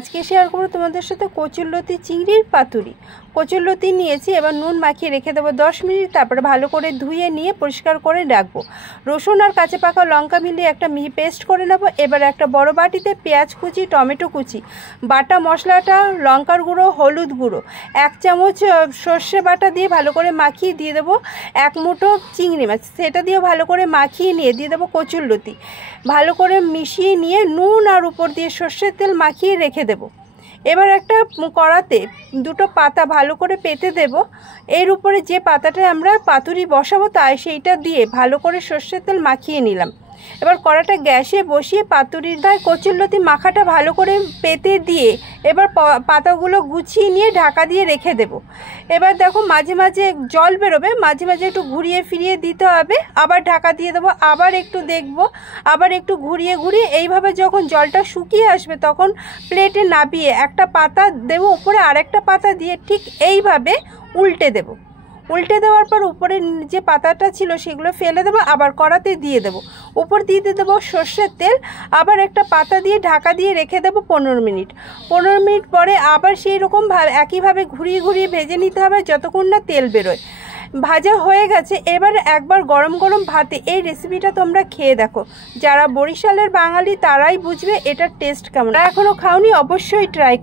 আজকে শেয়ার করব তোমাদের সাথে কচুরলতি চিংড়ির পাতুরি। কচুরলতি নিয়েছি, এবার নুন মাখিয়ে রেখে দেবো 10 মিনিট, তারপরে ভালো করে ধুয়ে নিয়ে পরিষ্কার করে রাখবো। রসুন আর কাঁচা পাকা লঙ্কা মিলিয়ে একটা মিহি পেস্ট করে নেবো। এবার একটা বড় বাটিতে পেঁয়াজ কুচি, টমেটো কুচি, বাটা মশলাটা, লঙ্কার গুঁড়ো, হলুদ গুঁড়ো, 1 চামচ সর্ষে বাটা দিয়ে ভালো করে মাখিয়ে দিয়ে দেবো 1 মুঠো চিংড়ি মাছ, সেটা দিয়ে ভালো করে মাখিয়ে নিয়ে দিয়ে দেবো কচুরলতি। ভালো করে মিশিয়ে নিয়ে নুন আর উপর দিয়ে সর্ষের তেল মাখিয়ে রেখে দেব। এবার একটা কড়াতে 2টো পাতা ভালো করে পেতে দেব। এর উপরে যে পাতাটা আমরা পাতুরি বসাবো তাই সেইটা দিয়ে ভালো করে সর্ষের তেল মাখিয়ে নিলাম। এবার কড়াটা গ্যাসে বসিয়ে পাতুরির গায়ে কচুরলতি মাখাটা ভালো করে পেতে দিয়ে এবার পাতাগুলো গুছিয়ে নিয়ে ঢাকা দিয়ে রেখে দেব। এবার দেখো মাঝে মাঝে জল বেরোবে, মাঝে মাঝে একটু ঘুরিয়ে ফিরিয়ে দিতে হবে, আবার ঢাকা দিয়ে দেবো, আবার একটু দেখব, আবার একটু ঘুরিয়ে ঘুরিয়ে এইভাবে যখন জলটা শুকিয়ে আসবে তখন প্লেটে নাবিয়ে একটা পাতা দেবো, উপরে আরেকটা পাতা দিয়ে ঠিক এইভাবে উল্টে দেব। উল্টে দেওয়ার পর উপরে যে পাতাটা ছিল সেগুলো ফেলে দেবো, আবার কড়াতে দিয়ে দেবো, উপর দিয়ে দেবো সর্ষের তেল, আবার একটা পাতা দিয়ে ঢাকা দিয়ে রেখে দেবো 15 মিনিট। 15 মিনিট পরে আবার সেই রকমভাবে একইভাবে ঘুরিয়ে ঘুরিয়ে ভেজে নিতে হবে যতক্ষণ না তেল বেরোয়। ভাজা হয়ে গেছে, এবার একবার গরম গরম ভাতে এই রেসিপিটা তোমরা খেয়ে দেখো। যারা বরিশালের বাঙালি তারাই বুঝবে এটার টেস্ট কেমন। এখনও খাওনি অবশ্যই ট্রাই